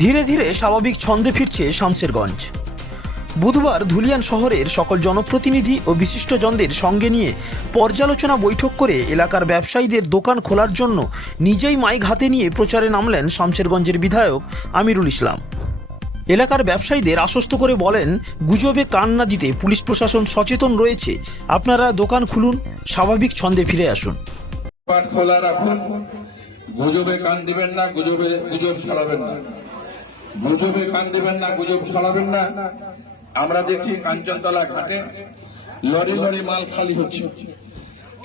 ধীরে ধীরে স্বাভাবিক ছন্দে ফিরছে শামশেরগঞ্জ। বুধবার ধুলিয়ান শহরের সকল জনপ্রতিনিধি ও বিশিষ্টজনদের সঙ্গে নিয়ে পর্যালোচনা বৈঠক করে এলাকার ব্যবসায়ীদের দোকান খোলার জন্য নিজেই মাইক হাতে নিয়ে প্রচারে নামলেন শামশেরগঞ্জের বিধায়ক আমিরুল ইসলাম। এলাকার ব্যবসায়ীদের আশ্বস্ত করে বলেন, গুজবে কান না দিতে পুলিশ প্রশাসন সচেতন রয়েছে, আপনারা দোকান খুলুন, স্বাভাবিক ছন্দে ফিরে আসুন। দোকান খোলা রাখুন, গুজবে কান দিবেন না, গুজব ছড়াবেন না, গুজবে কান দিবেন না, গুজব ছড়াবেন না। আমরা দেখি কাঞ্চনতলা ঘাটে লরি লরি মাল খালি হচ্ছে,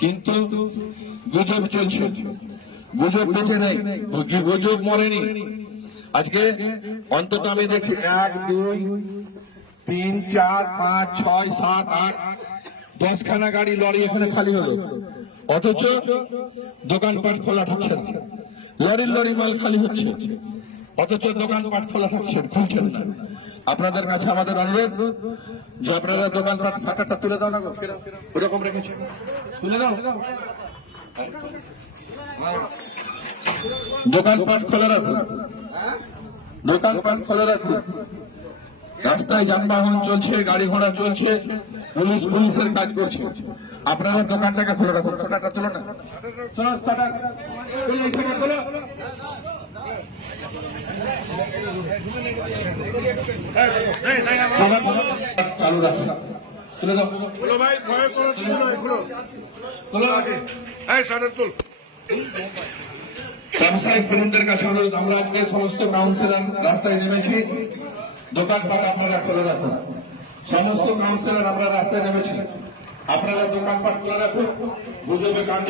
কিন্তু গুজব চলছে, গুজব বেঁচে নেই, গুজব মরেনি। আজকে অন্তত আমি দেখছি 1 2 3 4 5 6 7 8 10 খানা গাড়ি লরি এখানে খালি হলো, অথচ দোকানপাট খোলা থাকছে না। লরির লরি মাল খালি হচ্ছে, অথচ দোকানপাট খোলা থাকছে, খুলছেন না। আপনাদের কাছে আমাদের অনুরোধ যে আপনারা দোকানপাট শাটারটা তুলে দাও না, ওরকম রেখেছে, তুলে দাও। দোকানপাট খোলা রাখুন, দোকানপাট খোলা রাখুন। রাস্তায় যানবাহন চলছে, গাড়ি ঘোড়া চলছে, পুলিশের কাজ করছে, আপনারা দোকানটাকে খোলা রাখুন। ছোটাটা তুলো না, চালু রাখুন, তুলে দাও। ব্যবসায়িক বৃন্দের কাছে অনুরোধ, আমরা আজকে সমস্ত কাউন্সিলর রাস্তায় নেমেছি, দোকানপাট আপনারা খোলা রাখুন। সমস্ত কাউন্সিলর আমরা রাস্তায় নেমেছি, আপনারা দোকানপাট খোলা রাখুন, গুজবে কান